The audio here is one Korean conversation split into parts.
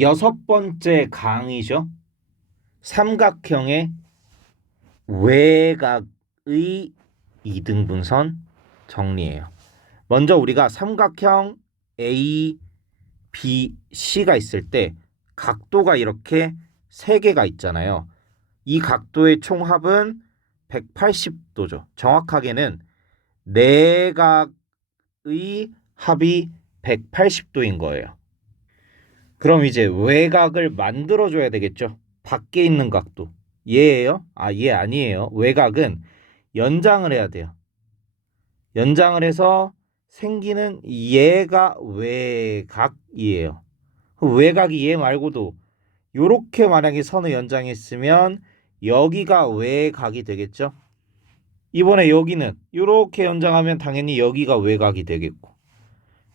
여섯 번째 강의죠. 삼각형의 외곽의 이등분선 정리해요. 먼저 우리가 삼각형 A, B, C가 있을 때 각도가 이렇게 세 개가 있잖아요. 이 각도의 총합은 180도죠. 정확하게는 내각의 합이 180도인 거예요. 그럼 이제 외곽을 만들어 줘야 되겠죠. 밖에 있는 각도. 얘예요? 아, 얘 아니에요. 외곽은 연장을 해야 돼요. 연장을 해서 생기는 얘가 외곽이에요. 그 외곽이 얘 말고도 요렇게 만약에 선을 연장했으면 여기가 외곽이 되겠죠. 이번에 여기는 요렇게 연장하면 당연히 여기가 외곽이 되겠고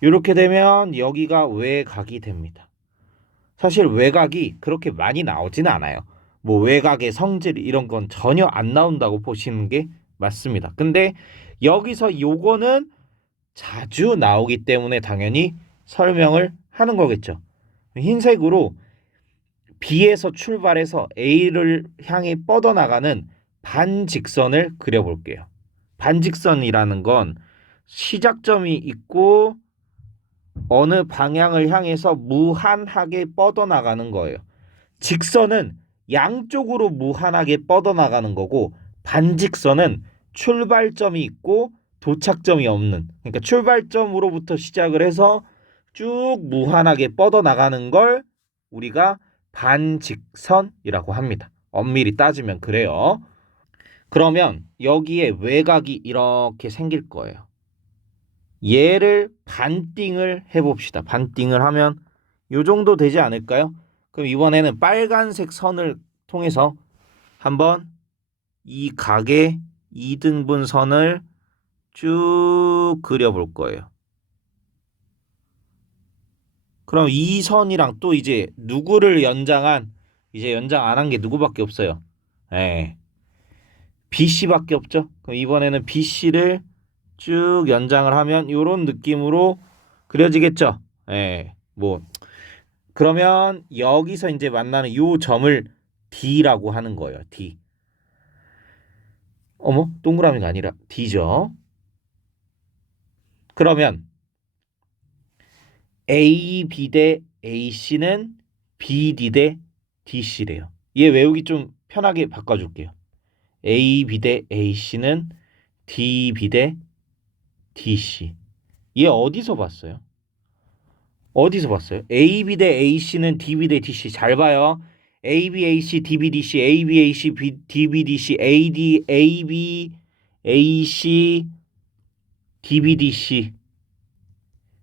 요렇게 되면 여기가 외곽이 됩니다. 사실 외곽이 그렇게 많이 나오지는 않아요. 뭐 외곽의 성질 이런 건 전혀 안 나온다고 보시는 게 맞습니다. 근데 여기서 요거는 자주 나오기 때문에 당연히 설명을 하는 거겠죠. 흰색으로 B에서 출발해서 A를 향해 뻗어나가는 반직선을 그려볼게요. 반직선이라는 건 시작점이 있고 어느 방향을 향해서 무한하게 뻗어나가는 거예요. 직선은 양쪽으로 무한하게 뻗어나가는 거고 반직선은 출발점이 있고 도착점이 없는 그러니까 출발점으로부터 시작을 해서 쭉 무한하게 뻗어나가는 걸 우리가 반직선이라고 합니다. 엄밀히 따지면 그래요. 그러면 여기에 외곽이 이렇게 생길 거예요. 얘를 반띵을 해봅시다. 반띵을 하면 요 정도 되지 않을까요? 그럼 이번에는 빨간색 선을 통해서 한번 이 각의 이등분 선을 쭉 그려볼 거예요. 그럼 이 선이랑 또 이제 누구를 연장한 이제 연장 안 한 게 누구밖에 없어요. 예. BC밖에 없죠. 그럼 이번에는 BC를 쭉 연장을 하면 이런 느낌으로 그려지겠죠. 예. 뭐 그러면 여기서 이제 만나는 요 점을 D라고 하는 거예요. D. 어머, 동그라미가 아니라 D죠. 그러면 AB 대 AC는 BD 대 DC래요. 얘 외우기 좀 편하게 바꿔줄게요. AB 대 AC는 DB 대 DC. 얘 어디서 봤어요? 어디서 봤어요? AB 대 AC는 DB 대 DC. 잘 봐요. AB, AC, DB, DC, AB, AC, DB, DC, AD, AB, AC, DB, DC.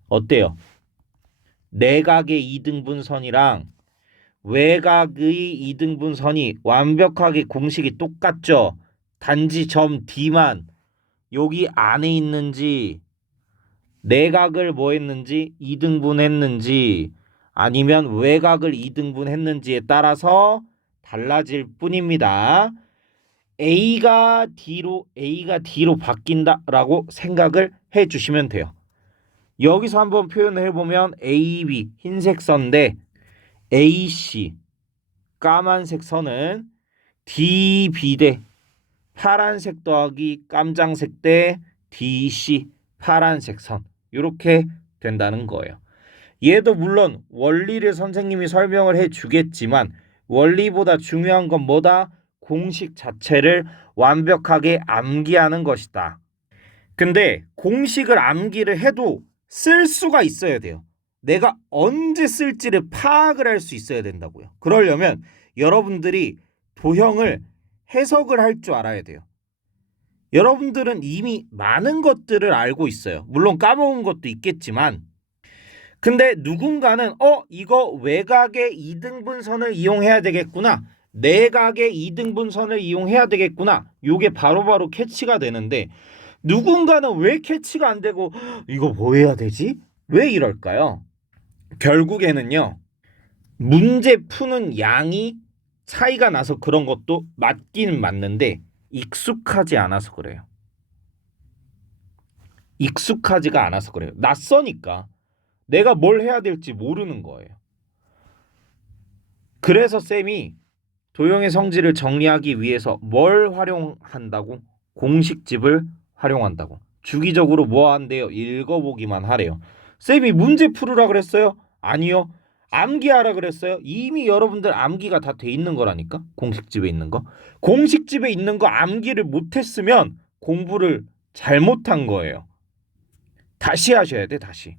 어때요? 내각의 이등분선이랑 외곽의 이등분선이 완벽하게 공식이 똑같죠. 단지 점 D만 여기 안에 있는지 내각을 뭐 했는지 이등분 했는지 아니면 외곽을 이등분 했는지에 따라서 달라질 뿐입니다. A가 D로 A가 D로 바뀐다라고 생각을 해 주시면 돼요. 여기서 한번 표현을 해 보면 AB 흰색 선대 AC 까만색 선은 DB 대 파란색 더하기 깜장색 대 DC 파란색 선 이렇게 된다는 거예요. 얘도 물론 원리를 선생님이 설명을 해 주겠지만 원리보다 중요한 건 뭐다? 공식 자체를 완벽하게 암기하는 것이다. 근데 공식을 암기를 해도 쓸 수가 있어야 돼요. 내가 언제 쓸지를 파악을 할 수 있어야 된다고요. 그러려면 여러분들이 도형을 해석을 할 줄 알아야 돼요. 여러분들은 이미 많은 것들을 알고 있어요. 물론 까먹은 것도 있겠지만 근데 누군가는 어 이거 외곽의 이등분선을 이용해야 되겠구나. 내각의 이등분선을 이용해야 되겠구나. 요게 바로바로 캐치가 되는데 누군가는 왜 캐치가 안 되고 이거 뭐 해야 되지? 왜 이럴까요? 결국에는요. 문제 푸는 양이 차이가 나서 그런 것도 맞긴 맞는데 익숙하지 않아서 그래요. 익숙하지가 않아서 그래요. 낯서니까 내가 뭘 해야 될지 모르는 거예요. 그래서 쌤이 도형의 성질을 정리하기 위해서 뭘 활용한다고? 공식집을 활용한다고. 주기적으로 뭐 한대요? 읽어보기만 하래요. 쌤이 문제 풀으라 그랬어요? 아니요. 암기하라 그랬어요? 이미 여러분들 암기가 다 돼 있는 거라니까. 공식집에 있는 거. 공식집에 있는 거 암기를 못 했으면 공부를 잘못한 거예요. 다시 하셔야 돼, 다시.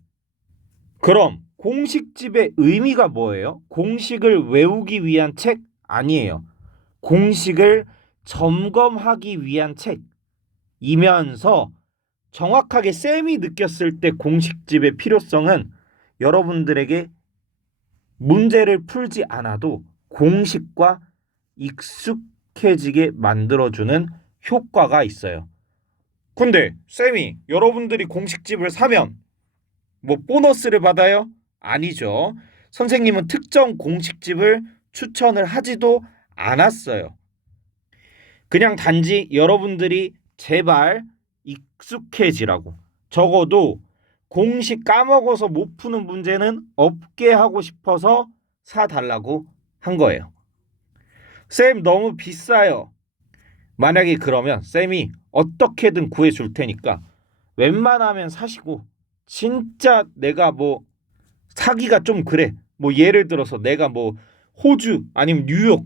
그럼 공식집의 의미가 뭐예요? 공식을 외우기 위한 책 아니에요. 공식을 점검하기 위한 책이면서 정확하게 쌤이 느꼈을 때 공식집의 필요성은 여러분들에게 문제를 풀지 않아도 공식과 익숙해지게 만들어주는 효과가 있어요. 근데 쌤이 여러분들이 공식집을 사면 뭐 보너스를 받아요? 아니죠. 선생님은 특정 공식집을 추천을 하지도 않았어요. 그냥 단지 여러분들이 제발 익숙해지라고. 적어도 공식 까먹어서 못 푸는 문제는 없게 하고 싶어서 사달라고 한 거예요. 쌤 너무 비싸요. 만약에 그러면 쌤이 어떻게든 구해줄 테니까 웬만하면 사시고 진짜 내가 뭐 사기가 좀 그래. 뭐 예를 들어서 내가 뭐 호주 아니면 뉴욕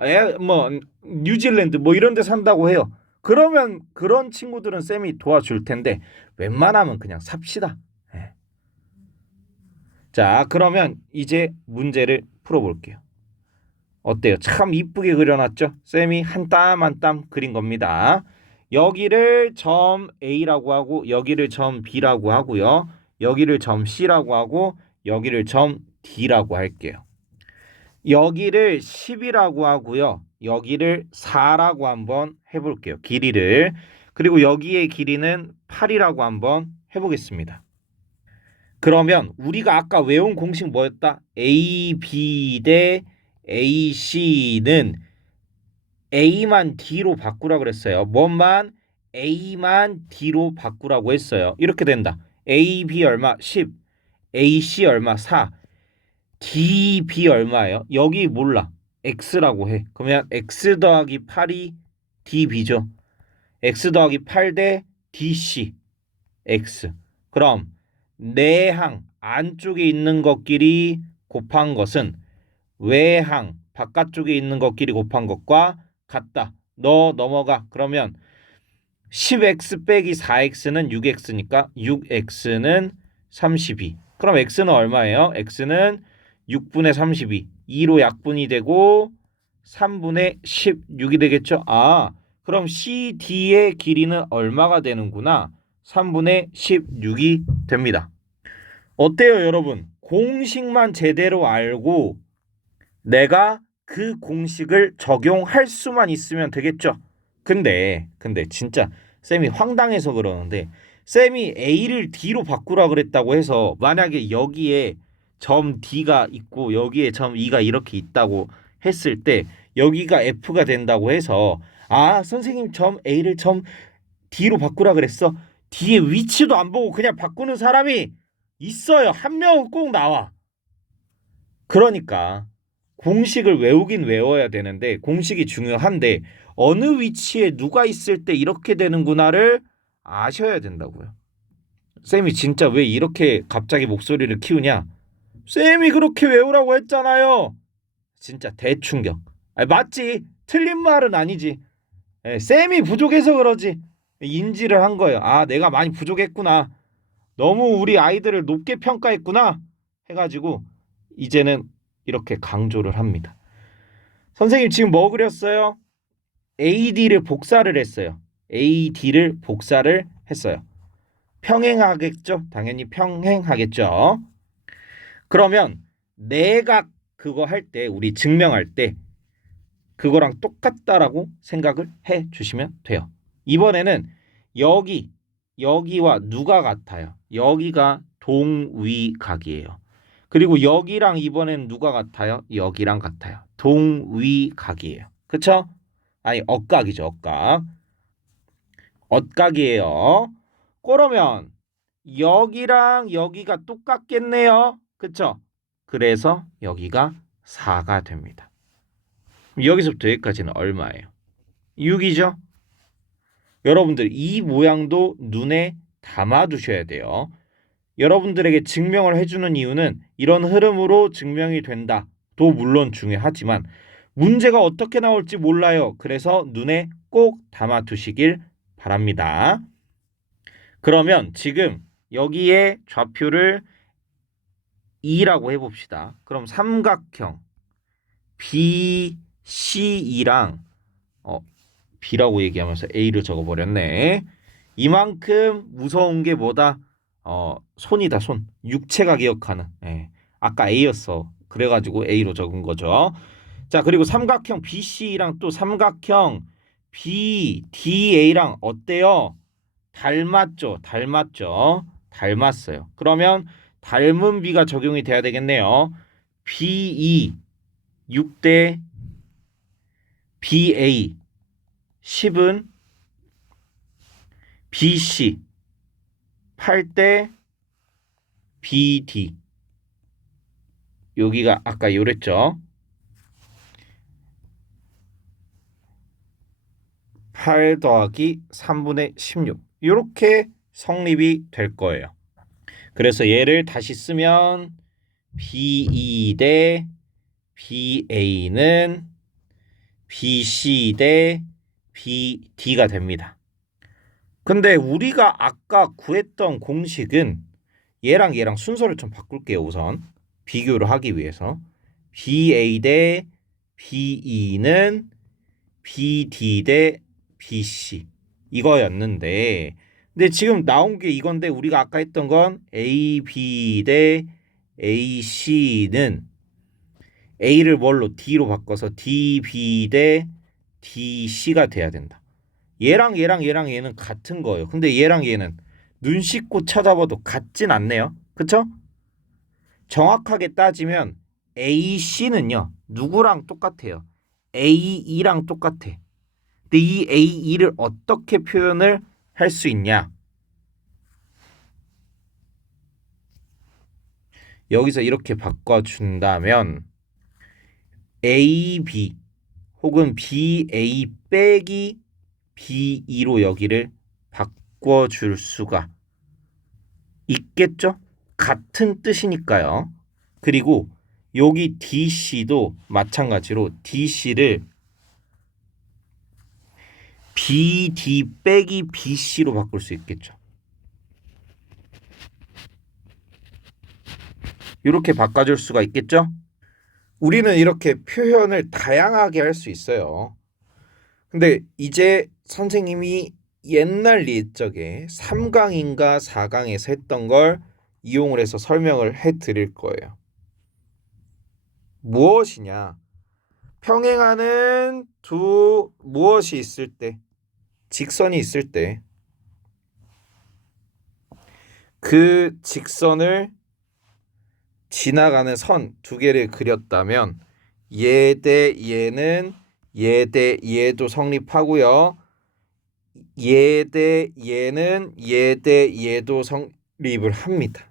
에, 뭐 뉴질랜드 뭐 이런 데 산다고 해요. 그러면 그런 친구들은 쌤이 도와줄 텐데 웬만하면 그냥 삽시다. 예. 자, 그러면 이제 문제를 풀어 볼게요. 어때요? 참 이쁘게 그려놨죠? 쌤이 한 땀 한 땀 그린 겁니다. 여기를 점 A라고 하고 여기를 점 B라고 하고요. 여기를 점 C라고 하고 여기를 점 D라고 할게요. 여기를 10이라고 하고요. 여기를 4라고 한번 해볼게요. 길이를. 그리고 여기의 길이는 8이라고 한번 해보겠습니다. 그러면 우리가 아까 외운 공식 뭐였다? AB 대 AC는 A만 D로 바꾸라 그랬어요. 뭐만 A만 D로 바꾸라고 했어요. 이렇게 된다. AB 얼마? 10. AC 얼마? 4. DB 얼마예요? 여기 몰라. X라고 해. 그러면 X 더하기 8이 DB죠. X 더하기 8 대 DC. X. 그럼 내항 안쪽에 있는 것끼리 곱한 것은 외항 바깥쪽에 있는 것끼리 곱한 것과 같다. 너 넘어가. 그러면 10x 빼기 4x는 6x니까 6x는 32. 그럼 x는 얼마예요? x는 6분의 32. 2로 약분이 되고 3분의 16이 되겠죠? 아, 그럼 CD의 길이는 얼마가 되는구나? 3분의 16이 됩니다. 어때요, 여러분? 공식만 제대로 알고 내가 그 공식을 적용할 수만 있으면 되겠죠. 근데 근데 진짜 쌤이 황당해서 그러는데 쌤이 A를 D로 바꾸라 그랬다고 해서 만약에 여기에 점 D가 있고 여기에 점 E가 이렇게 있다고 했을 때 여기가 F가 된다고 해서 아 선생님 점 A를 점 D로 바꾸라 그랬어 D의 위치도 안 보고 그냥 바꾸는 사람이 있어요 한 명은 꼭 나와 그러니까 공식을 외우긴 외워야 되는데 공식이 중요한데 어느 위치에 누가 있을 때 이렇게 되는구나를 아셔야 된다고요. 쌤이 진짜 왜 이렇게 갑자기 목소리를 키우냐? 쌤이 그렇게 외우라고 했잖아요. 진짜 대충격. 아니, 맞지? 틀린 말은 아니지. 예, 쌤이 부족해서 그러지. 인지를 한 거예요. 아, 내가 많이 부족했구나. 너무 우리 아이들을 높게 평가했구나. 해가지고 이제는 이렇게 강조를 합니다. 선생님 지금 뭐 그렸어요? AD를 복사를 했어요. AD를 복사를 했어요. 평행하겠죠? 당연히 평행하겠죠. 그러면 내가 그거 할 때 우리 증명할 때 그거랑 똑같다라고 생각을 해 주시면 돼요. 이번에는 여기 여기와 누가 같아요? 여기가 동위각이에요. 그리고 여기랑 이번엔 누가 같아요? 여기랑 같아요. 동위각이에요. 그쵸? 아니 억각이죠. 억각. 엇각이에요. 그러면 여기랑 여기가 똑같겠네요. 그쵸? 그래서 여기가 4가 됩니다. 여기서부터 여기까지는 얼마예요? 6이죠? 여러분들 이 모양도 눈에 담아 두셔야 돼요. 여러분들에게 증명을 해주는 이유는 이런 흐름으로 증명이 된다도 물론 중요하지만 문제가 어떻게 나올지 몰라요. 그래서 눈에 꼭 담아 두시길 바랍니다. 그러면 지금 여기에 좌표를 2라고 해봅시다. 그럼 삼각형 BCE랑 어, B라고 얘기하면서 A를 적어버렸네. 이만큼 무서운 게 뭐다? 어, 손이다, 손. 육체가 기억하는. 예. 아까 A였어. 그래가지고 A로 적은 거죠. 자, 그리고 삼각형 BC랑 또 삼각형 BDA랑 어때요? 닮았죠? 닮았죠? 닮았어요. 그러면 닮은 B가 적용이 돼야 되겠네요. BE 6대 BA 10은 BC 8대 BD 여기가 아까 요랬죠. 8 더하기 3분의 16 이렇게 성립이 될 거예요. 그래서 얘를 다시 쓰면 BE 대 BA는 BC 대 BD가 됩니다. 근데 우리가 아까 구했던 공식은 얘랑 얘랑 순서를 좀 바꿀게요. 우선 비교를 하기 위해서 BA 대 BE는 BD 대 BC 이거였는데 근데 지금 나온 게 이건데 우리가 아까 했던 건 AB 대 AC는 A를 뭘로 D로 바꿔서 DB 대 DC가 돼야 된다. 얘랑 얘랑 얘랑 얘는 같은 거예요. 근데 얘랑 얘는 눈 씻고 찾아봐도 같진 않네요. 그쵸? 정확하게 따지면 AC는요. 누구랑 똑같아요? AE랑 똑같아. 근데 이 AE를 어떻게 표현을 할 수 있냐? 여기서 이렇게 바꿔준다면 AB 혹은 BA 빼기 BE로 여기를 바꿔줄 수가 있겠죠? 같은 뜻이니까요. 그리고 여기 DC도 마찬가지로 DC를 BD 빼기 BC로 바꿀 수 있겠죠. 이렇게 바꿔줄 수가 있겠죠? 우리는 이렇게 표현을 다양하게 할 수 있어요. 근데 이제 선생님이 옛날 옛적에 3강인가 4강에서 했던 걸 이용을 해서 설명을 해 드릴 거예요. 무엇이냐? 평행하는 두 무엇이 있을 때, 직선이 있을 때, 그 직선을 지나가는 선 두 개를 그렸다면 얘 대 얘는 얘 대 얘도 성립하고요. 얘 대 얘는 얘 대 얘도 성립을 합니다.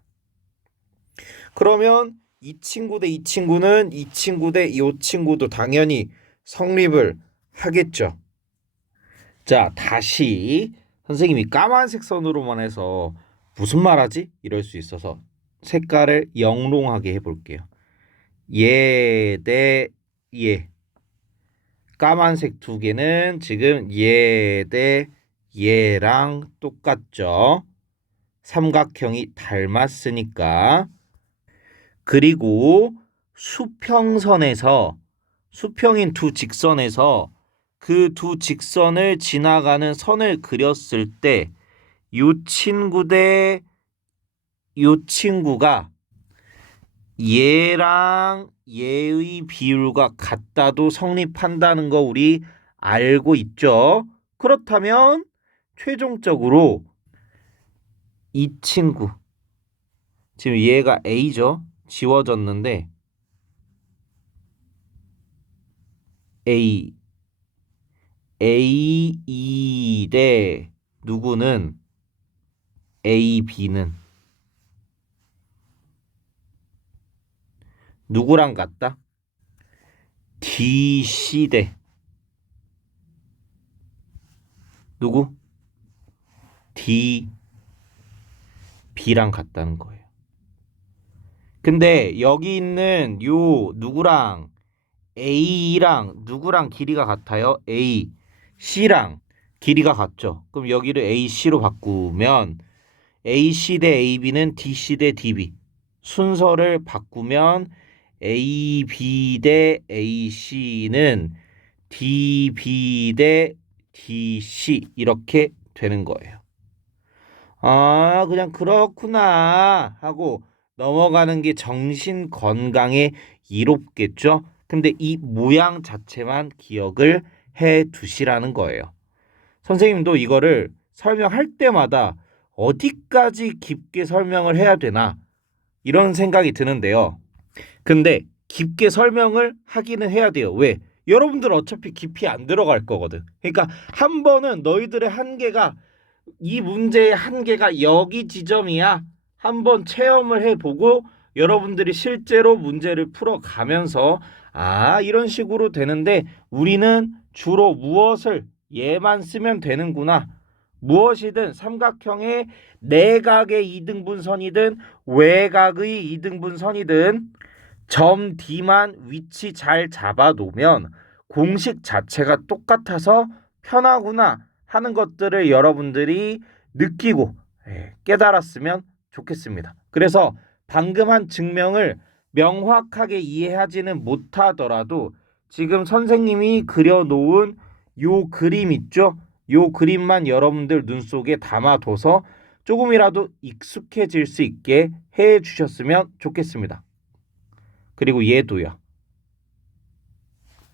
그러면 이 친구 대 이 친구는 이 친구 대 이 친구도 당연히 성립을 하겠죠. 자, 다시 선생님이 까만색 선으로만 해서 무슨 말하지? 이럴 수 있어서 색깔을 영롱하게 해볼게요. 얘대 얘. 까만색 두 개는 지금 얘대 얘랑 똑같죠. 삼각형이 닮았으니까. 그리고 수평선에서 수평인 두 직선에서 그 두 직선을 지나가는 선을 그렸을 때이 친구 대이 친구가 얘랑 얘의 비율과 같다도 성립한다는 거 우리 알고 있죠? 그렇다면 최종적으로 이 친구 지금 얘가 A죠? 지워졌는데 A A E 대 누구는 A B는 누구랑 같다? DC 대 누구? D B랑 같다는 거예요. 근데 여기 있는 요 누구랑 A랑 누구랑 길이가 같아요? A, C랑 길이가 같죠. 그럼 여기를 AC로 바꾸면 AC 대 AB는 DC 대 DB. 순서를 바꾸면 AB 대 AC는 DB 대 DC 이렇게 되는 거예요. 아, 그냥 그렇구나 하고 넘어가는 게 정신 건강에 이롭겠죠? 근데 이 모양 자체만 기억을 해 두시라는 거예요. 선생님도 이거를 설명할 때마다 어디까지 깊게 설명을 해야 되나 이런 생각이 드는데요. 근데 깊게 설명을 하기는 해야 돼요. 왜? 여러분들 어차피 깊이 안 들어갈 거거든. 그러니까 한 번은 너희들의 한계가 이 문제의 한계가 여기 지점이야. 한번 체험을 해보고 여러분들이 실제로 문제를 풀어가면서 아 이런 식으로 되는데 우리는 주로 무엇을 얘만 쓰면 되는구나. 무엇이든 삼각형의 내각의 이등분선이든 외곽의 이등분선이든 점 D만 위치 잘 잡아놓으면 공식 자체가 똑같아서 편하구나 하는 것들을 여러분들이 느끼고 예, 깨달았으면 좋겠습니다. 그래서 방금 한 증명을 명확하게 이해하지는 못하더라도 지금 선생님이 그려놓은 요 그림 있죠? 요 그림만 여러분들 눈 속에 담아둬서 조금이라도 익숙해질 수 있게 해 주셨으면 좋겠습니다. 그리고 얘도요.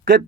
끝.